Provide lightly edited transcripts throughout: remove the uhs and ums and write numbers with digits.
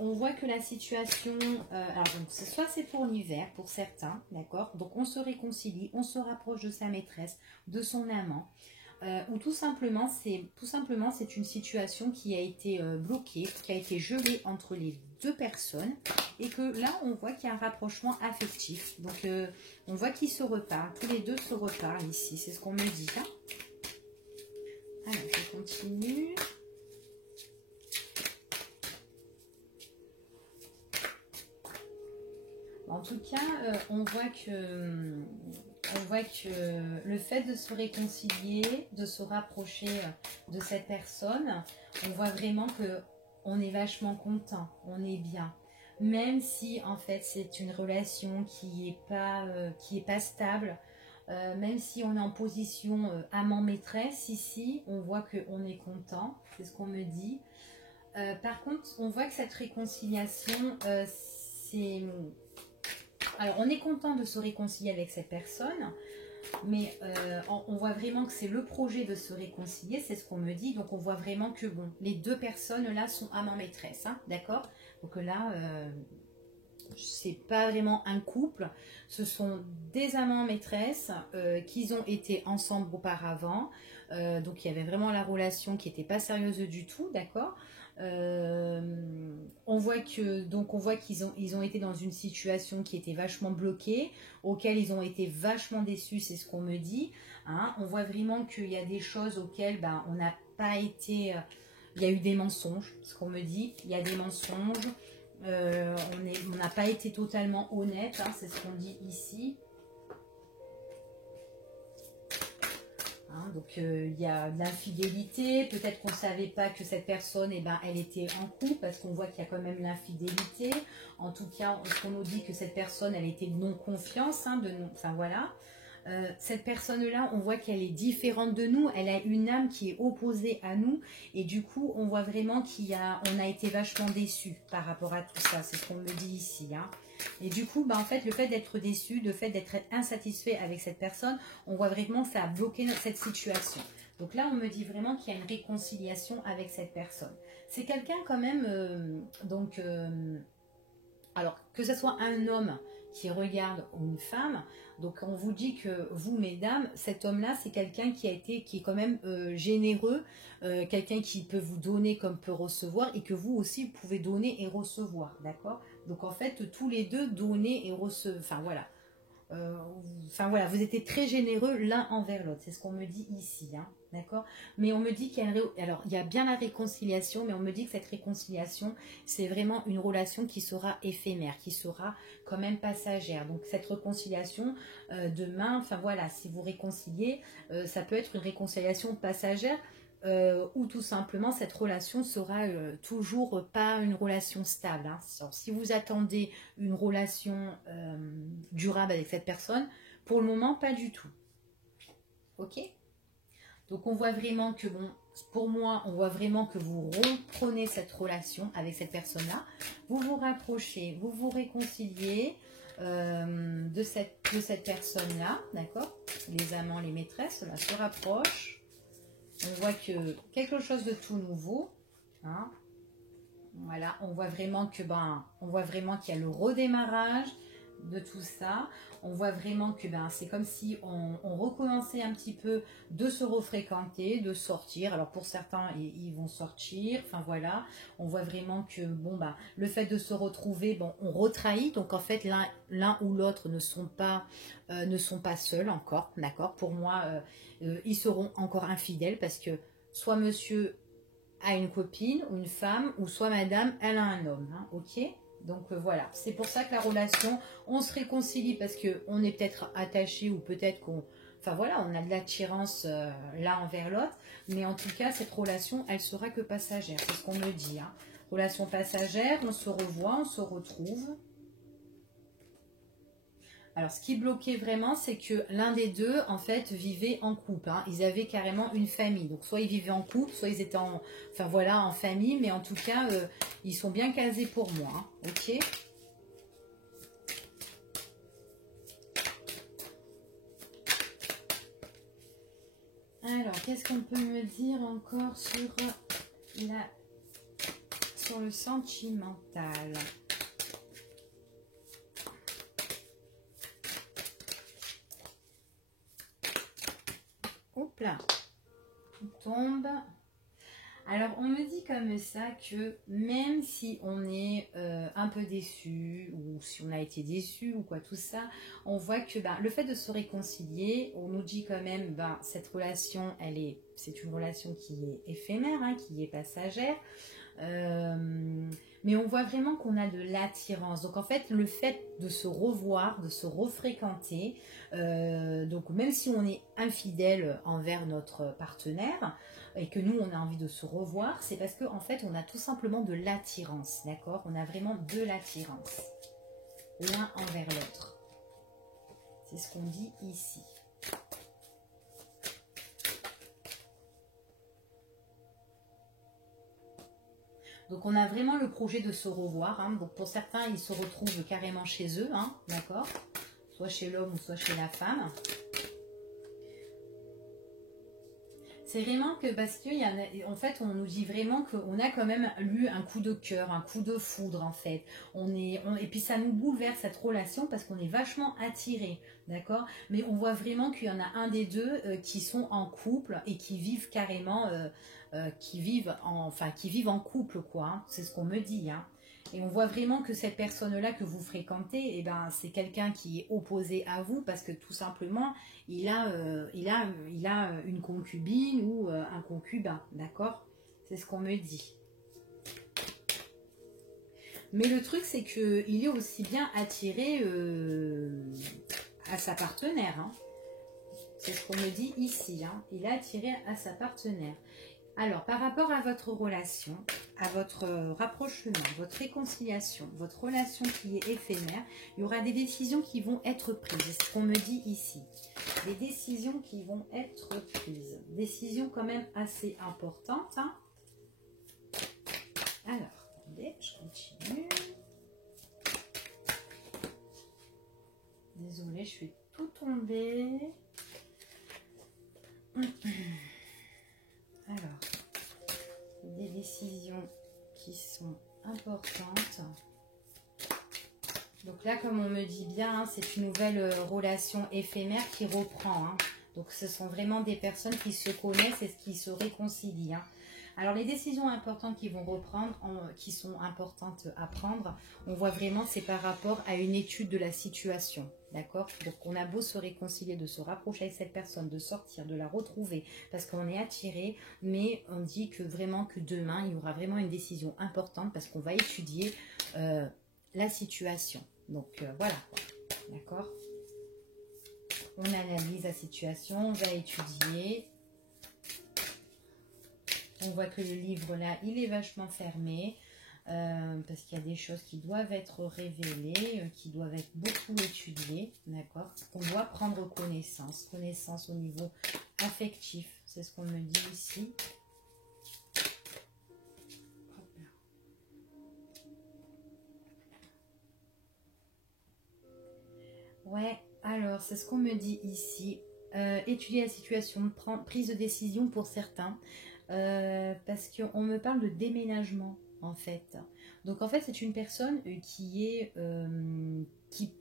On voit que la situation, alors donc, soit c'est pour l'hiver, pour certains, d'accord? Donc on se réconcilie, on se rapproche de sa maîtresse, de son amant, ou tout simplement c'est une situation qui a été bloquée, qui a été gelée entre les deux personnes, et que là on voit qu'il y a un rapprochement affectif. Donc on voit qu'ils se reparlent, tous les deux se reparlent ici, c'est ce qu'on me dit. Hein. Alors je continue. En tout cas, on voit que le fait de se réconcilier, de se rapprocher de cette personne, on voit vraiment que on est vachement content, on est bien. Même si en fait c'est une relation qui est pas stable, même si on est en position amant-maîtresse, ici on voit qu'on est content, c'est ce qu'on me dit. Par contre, on voit que cette réconciliation, c'est... Alors, on est content de se réconcilier avec cette personne, mais on voit vraiment que c'est le projet de se réconcilier, c'est ce qu'on me dit. Donc, on voit vraiment que bon, les deux personnes là sont amant-maîtresse, hein, d'accord? Donc là, c'est pas vraiment un couple, ce sont des amants-maîtresses qui ont été ensemble auparavant. Donc, il y avait vraiment la relation qui n'était pas sérieuse du tout, d'accord? On voit qu'ils ont été dans une situation qui était vachement bloquée, auquel ils ont été vachement déçus, c'est ce qu'on me dit. Hein. On voit vraiment qu'il y a des choses auxquelles on n'a pas été... il y a eu des mensonges, ce qu'on me dit. Il y a des mensonges. On n'a pas été totalement honnête, hein, c'est ce qu'on dit ici. Hein, donc il y a de l'infidélité, peut-être qu'on ne savait pas que cette personne, elle était en couple, parce qu'on voit qu'il y a quand même l'infidélité. En tout cas, on nous dit que cette personne, elle était de non-confiance, hein, enfin voilà. Cette personne-là, on voit qu'elle est différente de nous, elle a une âme qui est opposée à nous, et du coup, on voit vraiment on a été vachement déçus par rapport à tout ça, c'est ce qu'on me dit ici, hein. Et du coup, en fait, le fait d'être déçu, le fait d'être insatisfait avec cette personne, on voit vraiment que ça a bloqué cette situation. Donc là, on me dit vraiment qu'il y a une réconciliation avec cette personne. C'est quelqu'un quand même, alors que ce soit un homme qui regarde ou une femme, donc on vous dit que vous, mesdames, cet homme-là, c'est quelqu'un qui est quand même généreux, quelqu'un qui peut vous donner comme peut recevoir, et que vous aussi, vous pouvez donner et recevoir, d'accord? Donc en fait, tous les deux, donner et recevoir, enfin voilà, vous étiez très généreux l'un envers l'autre, c'est ce qu'on me dit ici, hein, d'accord? Mais on me dit qu'il y a alors il y a bien la réconciliation, mais on me dit que cette réconciliation, c'est vraiment une relation qui sera éphémère, qui sera quand même passagère. Donc cette réconciliation, demain, enfin voilà, si vous réconciliez, ça peut être une réconciliation passagère, ou tout simplement cette relation sera toujours pas une relation stable. Hein. Alors, si vous attendez une relation durable avec cette personne, pour le moment, pas du tout. Ok? Donc on voit vraiment que, bon, pour moi, on voit vraiment que vous reprenez cette relation avec cette personne-là, vous vous rapprochez, vous vous réconciliez de cette personne-là, d'accord? Les amants, les maîtresses, là, se rapprochent. On voit que quelque chose de tout nouveau, hein. Voilà, on voit vraiment qu'il y a le redémarrage de tout ça. On voit vraiment que c'est comme si on recommençait un petit peu de se refréquenter, de sortir. Alors pour certains, ils vont sortir. Enfin voilà, on voit vraiment que le fait de se retrouver, on retrahit. Donc en fait, l'un ou l'autre ne sont pas seuls encore. D'accord. Pour moi, ils seront encore infidèles parce que soit monsieur a une copine ou une femme, ou soit madame, elle a un homme, hein, ok? Donc voilà, c'est pour ça que la relation, on se réconcilie parce qu'on est peut-être attaché, ou peut-être enfin voilà, on a de l'attirance l'un envers l'autre, mais en tout cas, cette relation, elle sera que passagère, c'est ce qu'on me dit, hein. Relation passagère, on se revoit, on se retrouve. Alors, ce qui bloquait vraiment, c'est que l'un des deux, en fait, vivait en couple. Hein. Ils avaient carrément une famille. Donc, soit ils vivaient en couple, soit ils étaient en famille. Mais en tout cas, ils sont bien casés pour moi. Hein. Ok. Alors, qu'est-ce qu'on peut me dire encore sur sur le sentimental. Hop là, on tombe. Alors, on me dit comme ça que même si on est un peu déçu, ou si on a été déçu, ou quoi, tout ça, on voit que le fait de se réconcilier, on nous dit quand même, cette relation, c'est une relation qui est éphémère, hein, qui est passagère. Mais on voit vraiment qu'on a de l'attirance. Donc en fait, le fait de se revoir, de se refréquenter, donc même si on est infidèle envers notre partenaire et que nous on a envie de se revoir, c'est parce qu'en fait on a tout simplement de l'attirance, d'accord? On a vraiment de l'attirance l'un envers l'autre. C'est ce qu'on dit ici. Donc on a vraiment le projet de se revoir. Hein. Donc pour certains, ils se retrouvent carrément chez eux, hein, d'accord? Soit chez l'homme ou soit chez la femme. C'est vraiment que parce qu'en fait, on nous dit vraiment qu'on a quand même eu un coup de cœur, un coup de foudre en fait. Et puis ça nous bouleverse cette relation parce qu'on est vachement attirés, d'accord? Mais on voit vraiment qu'il y en a un des deux qui sont en couple et qui vivent carrément, qui vivent en couple quoi. Hein. C'est ce qu'on me dit. Hein. Et on voit vraiment que cette personne-là que vous fréquentez, c'est quelqu'un qui est opposé à vous parce que tout simplement, il a une concubine ou un concubin, d'accord? C'est ce qu'on me dit. Mais le truc, c'est qu'il est aussi bien attiré à sa partenaire. Hein. C'est ce qu'on me dit ici. Hein. Il est attiré à sa partenaire. Alors, par rapport à votre relation, à votre rapprochement, votre réconciliation, votre relation qui est éphémère, il y aura des décisions qui vont être prises. C'est ce qu'on me dit ici. Des décisions qui vont être prises. Décisions quand même assez importantes. Hein. Alors, attendez, je continue. Désolée, je suis tout tombée. Alors, des décisions qui sont importantes. Donc là, comme on me dit bien, hein, c'est une nouvelle relation éphémère qui reprend. Hein. Donc ce sont vraiment des personnes qui se connaissent et qui se réconcilient. Hein. Alors les décisions importantes qui vont reprendre, qui sont importantes à prendre, on voit vraiment c'est par rapport à une étude de la situation. D'accord? Donc on a beau se réconcilier, de se rapprocher avec cette personne, de sortir, de la retrouver, parce qu'on est attiré, mais on dit que vraiment que demain, il y aura vraiment une décision importante parce qu'on va étudier la situation. Donc voilà, d'accord? On analyse la situation, on va étudier. On voit que le livre là, il est vachement fermé. Parce qu'il y a des choses qui doivent être révélées, qui doivent être beaucoup étudiées, d'accord? On doit prendre connaissance au niveau affectif, c'est ce qu'on me dit ici. Ouais, alors c'est ce qu'on me dit ici. Étudier la situation, prise de décision pour certains, parce qu'on me parle de déménagement. En fait. Donc en fait c'est une personne qui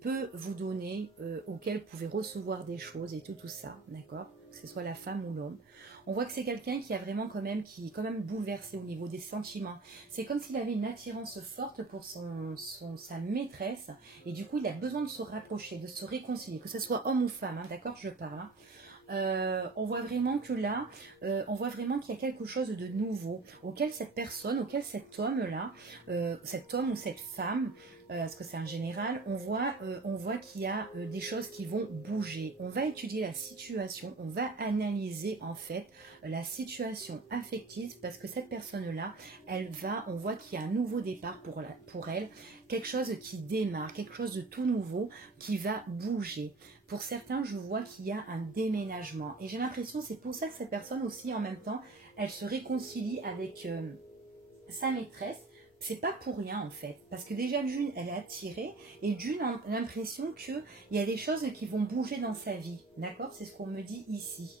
peut vous donner, auquel vous pouvez recevoir des choses et tout ça, d'accord? Que ce soit la femme ou l'homme. On voit que c'est quelqu'un qui a vraiment qui est quand même bouleversé au niveau des sentiments. C'est comme s'il avait une attirance forte pour sa maîtresse et du coup il a besoin de se rapprocher, de se réconcilier, que ce soit homme ou femme, hein, d'accord? Je parle. Hein. On voit vraiment que là, on voit vraiment qu'il y a quelque chose de nouveau auquel cette personne, auquel cet homme-là, cet homme ou cette femme, parce que c'est un général, on voit qu'il y a des choses qui vont bouger. On va étudier la situation, on va analyser en fait la situation affective parce que cette personne-là, on voit qu'il y a un nouveau départ pour elle, quelque chose qui démarre, quelque chose de tout nouveau qui va bouger. Pour certains, je vois qu'il y a un déménagement. Et j'ai l'impression, c'est pour ça que cette personne aussi, en même temps, elle se réconcilie avec sa maîtresse. C'est pas pour rien, en fait. Parce que déjà, d'une, elle est attirée. Et d'une, a l'impression qu'il y a des choses qui vont bouger dans sa vie. D'accord? C'est ce qu'on me dit ici.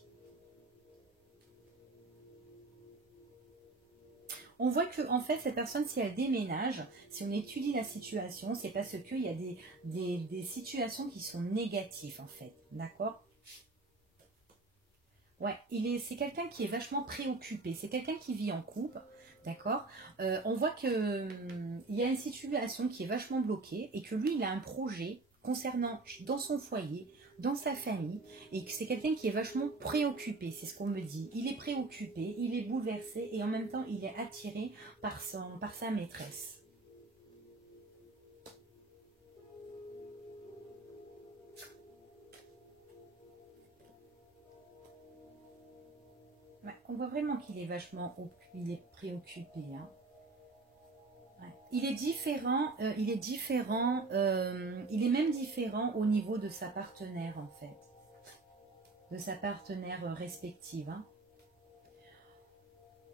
On voit que en fait cette personne, si elle déménage, si on étudie la situation, c'est parce qu'il y a des situations qui sont négatives en fait, d'accord? Ouais, c'est quelqu'un qui est vachement préoccupé, c'est quelqu'un qui vit en couple, d'accord? On voit que il y a une situation qui est vachement bloquée et que lui, il a un projet concernant dans son foyer, dans sa famille, et que c'est quelqu'un qui est vachement préoccupé, c'est ce qu'on me dit. Il est préoccupé, il est bouleversé et en même temps, il est attiré par sa maîtresse. Ouais, on voit vraiment qu'il est il est préoccupé, hein. Ouais. Il est même différent au niveau de sa partenaire en fait, de sa partenaire respective, hein.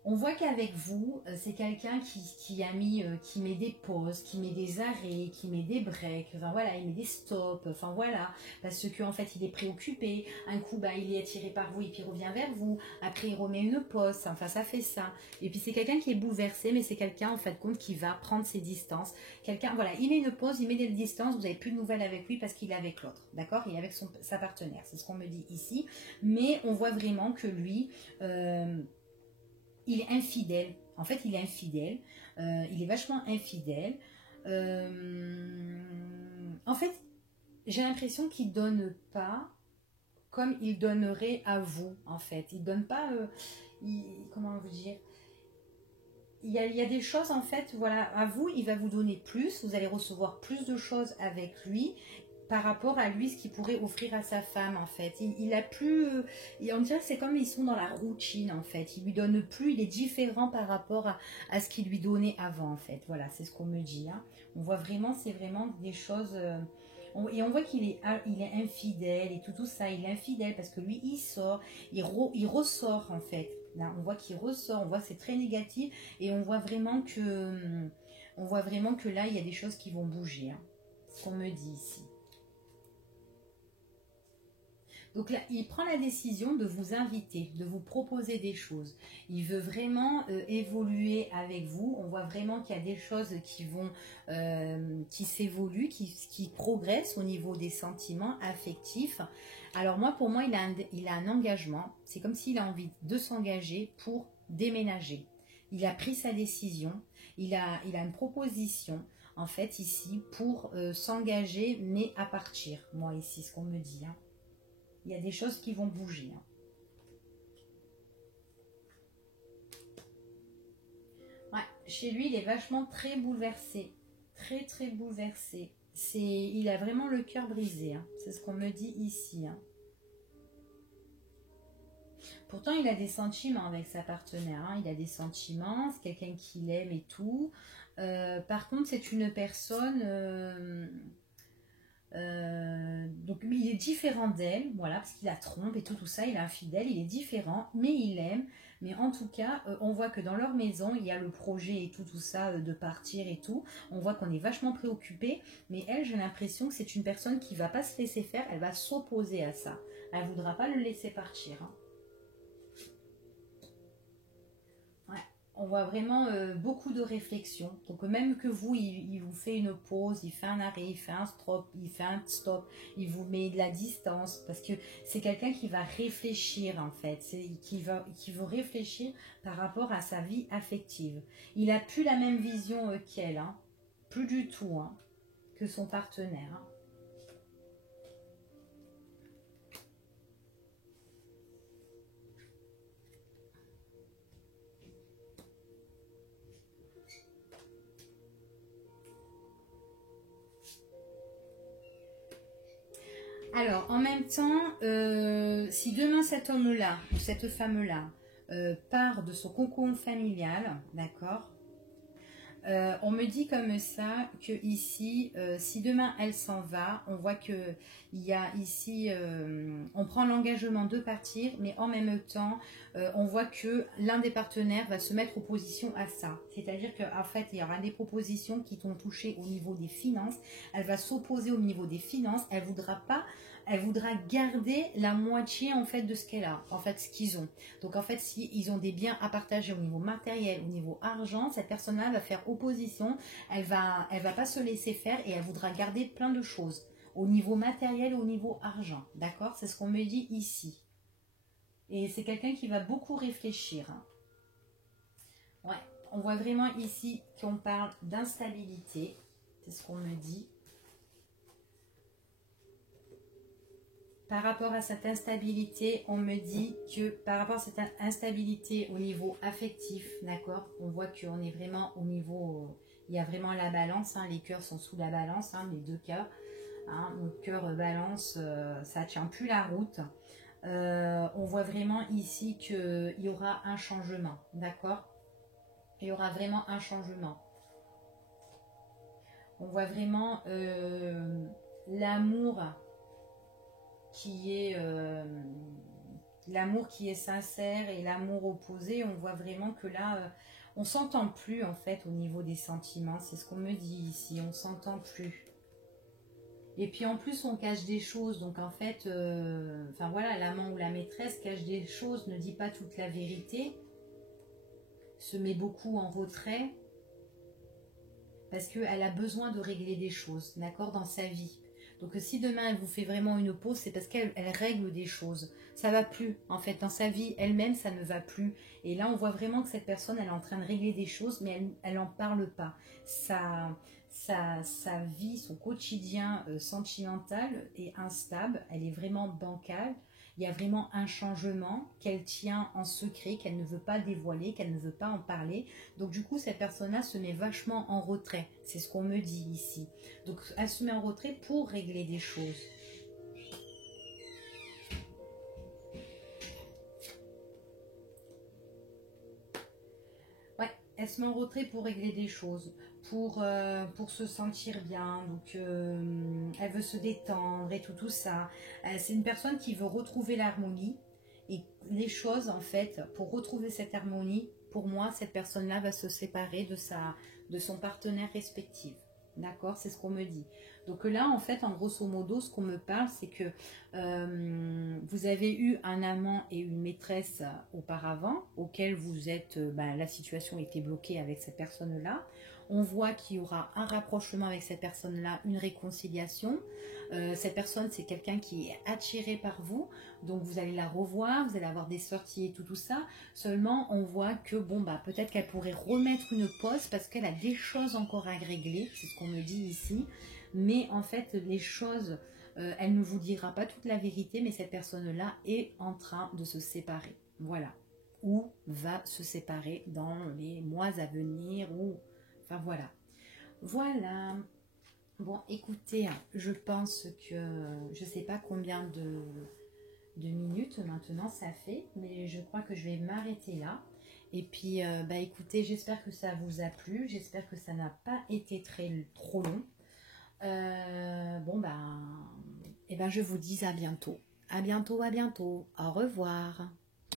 On voit qu'avec vous, c'est quelqu'un qui met des pauses, qui met des arrêts, qui met des breaks, enfin voilà, il met des stops, enfin voilà, parce qu'en fait il est préoccupé, un coup bah, il est attiré par vous et puis il revient vers vous, après il remet une pause, enfin ça fait ça. Et puis c'est quelqu'un qui est bouleversé, mais c'est quelqu'un en fait compte qui va prendre ses distances. Quelqu'un, voilà, il met une pause, il met des distances, vous n'avez plus de nouvelles avec lui parce qu'il est avec l'autre, d'accord? Il est avec sa partenaire, c'est ce qu'on me dit ici, mais on voit vraiment que lui... il est infidèle. En fait, il est infidèle. Il est vachement infidèle. En fait, j'ai l'impression qu'il donne pas comme il donnerait à vous. En fait, il donne pas. Comment vous dire? Il y a des choses en fait, voilà, à vous, il va vous donner plus. Vous allez recevoir plus de choses avec lui par rapport à lui, ce qu'il pourrait offrir à sa femme, en fait. Il a plus... on dirait que c'est comme ils sont dans la routine, en fait. Il lui donne plus, il est différent par rapport à ce qu'il lui donnait avant, en fait. Voilà, c'est ce qu'on me dit, hein. On voit vraiment, c'est vraiment des choses... et on voit il est infidèle et tout ça. Il est infidèle parce que lui, il sort, il ressort, en fait. Là, on voit qu'il ressort, on voit que c'est très négatif et on voit vraiment que là, il y a des choses qui vont bouger, hein. Ce qu'on me dit ici. Donc là, il prend la décision de vous inviter, de vous proposer des choses. Il veut vraiment évoluer avec vous. On voit vraiment qu'il y a des choses qui s'évoluent, qui progressent au niveau des sentiments affectifs. Alors moi, pour moi, il a un engagement. C'est comme s'il a envie de s'engager pour déménager. Il a pris sa décision. Il a une proposition, en fait, ici, pour s'engager, mais à partir. Moi, ici, ce qu'on me dit, hein. Il y a des choses qui vont bouger, hein. Ouais, chez lui, il est vachement très bouleversé. Très, très bouleversé. Il a vraiment le cœur brisé, hein. C'est ce qu'on me dit ici, hein. Pourtant, il a des sentiments avec sa partenaire, hein. Il a des sentiments, c'est quelqu'un qu'il aime et tout. Par contre, c'est une personne... donc il est différent d'elle, voilà, parce qu'il la trompe et tout ça, il est infidèle, il est différent, mais il l'aime. Mais en tout cas, on voit que dans leur maison, il y a le projet et tout ça de partir et tout. On voit qu'on est vachement préoccupé, mais elle, j'ai l'impression que c'est une personne qui va pas se laisser faire, elle va s'opposer à ça. Elle voudra pas le laisser partir, hein. On voit vraiment beaucoup de réflexion. Donc même que vous, il vous fait une pause, il fait un arrêt, il fait un stop, il vous met de la distance parce que c'est quelqu'un qui va réfléchir en fait, qui veut réfléchir par rapport à sa vie affective. Il a plus la même vision qu'elle, hein, plus du tout, hein, que son partenaire, hein. Alors, en même temps, si demain cet homme-là ou cette femme-là part de son cocon familial, d'accord, on me dit comme ça que ici, si demain elle s'en va, on voit que il y a ici, on prend l'engagement de partir, mais en même temps, on voit que l'un des partenaires va se mettre en opposition à ça. C'est-à-dire qu'en fait, il y aura des propositions qui t'ont touché au niveau des finances. Elle va s'opposer au niveau des finances. Elle voudra pas elle voudra garder la moitié en fait de ce qu'elle a, en fait ce qu'ils ont. Donc en fait, si ils ont des biens à partager au niveau matériel, au niveau argent, cette personne-là va faire opposition, elle va pas se laisser faire et elle voudra garder plein de choses au niveau matériel, au niveau argent, d'accord? C'est ce qu'on me dit ici. Et c'est quelqu'un qui va beaucoup réfléchir, hein. Ouais, on voit vraiment ici qu'on parle d'instabilité, c'est ce qu'on me dit. Par rapport à cette instabilité, on me dit que par rapport à cette instabilité au niveau affectif, d'accord, on voit qu'on est vraiment au niveau, il y a vraiment la balance, hein, les cœurs sont sous la balance, hein, les deux cœurs, hein, donc cœur balance, ça ne tient plus la route. On voit vraiment ici qu'il y aura un changement, d'accord, il y aura vraiment un changement. On voit vraiment l'amour qui est sincère et l'amour opposé. On voit vraiment que là, on s'entend plus en fait au niveau des sentiments. C'est ce qu'on me dit ici, on s'entend plus. Et puis en plus, on cache des choses. Donc en fait, enfin voilà, l'amant ou la maîtresse cache des choses, ne dit pas toute la vérité, se met beaucoup en retrait parce qu'elle a besoin de régler des choses, d'accord, dans sa vie. Donc si demain elle vous fait vraiment une pause, c'est parce qu'elle règle des choses. Ça va plus, en fait, dans sa vie elle-même, ça ne va plus. Et là, on voit vraiment que cette personne, elle est en train de régler des choses, mais elle n'en parle pas. Sa vie, son quotidien sentimental est instable, elle est vraiment bancale. Il y a vraiment un changement qu'elle tient en secret, qu'elle ne veut pas dévoiler, qu'elle ne veut pas en parler. Donc du coup, cette personne-là se met vachement en retrait. C'est ce qu'on me dit ici. Donc elle se met en retrait pour régler des choses. Ouais, elle se met en retrait pour régler des choses, pour se sentir bien. Donc elle veut se détendre et tout ça. C'est une personne qui veut retrouver l'harmonie. Et les choses, en fait, pour retrouver cette harmonie, pour moi, cette personne-là va se séparer de son partenaire respectif. D'accord? C'est ce qu'on me dit. Donc là, en fait, en grosso modo, ce qu'on me parle, c'est que vous avez eu un amant et une maîtresse auparavant, auquel vous êtes, la situation était bloquée avec cette personne-là. On voit qu'il y aura un rapprochement avec cette personne-là, une réconciliation. Cette personne, c'est quelqu'un qui est attiré par vous, donc vous allez la revoir, vous allez avoir des sorties et tout ça. Seulement, on voit que peut-être qu'elle pourrait remettre une pause parce qu'elle a des choses encore à régler, c'est ce qu'on me dit ici. Mais en fait, les choses, elle ne vous dira pas toute la vérité, mais cette personne-là est en train de se séparer. Voilà. Ou va se séparer dans les mois à venir, ou... Enfin, voilà. Voilà. Bon, écoutez, je pense que... Je ne sais pas combien de minutes maintenant ça fait, mais je crois que je vais m'arrêter là. Et puis, écoutez, j'espère que ça vous a plu. J'espère que ça n'a pas été trop long. Je vous dis à bientôt. À bientôt, à bientôt. Au revoir.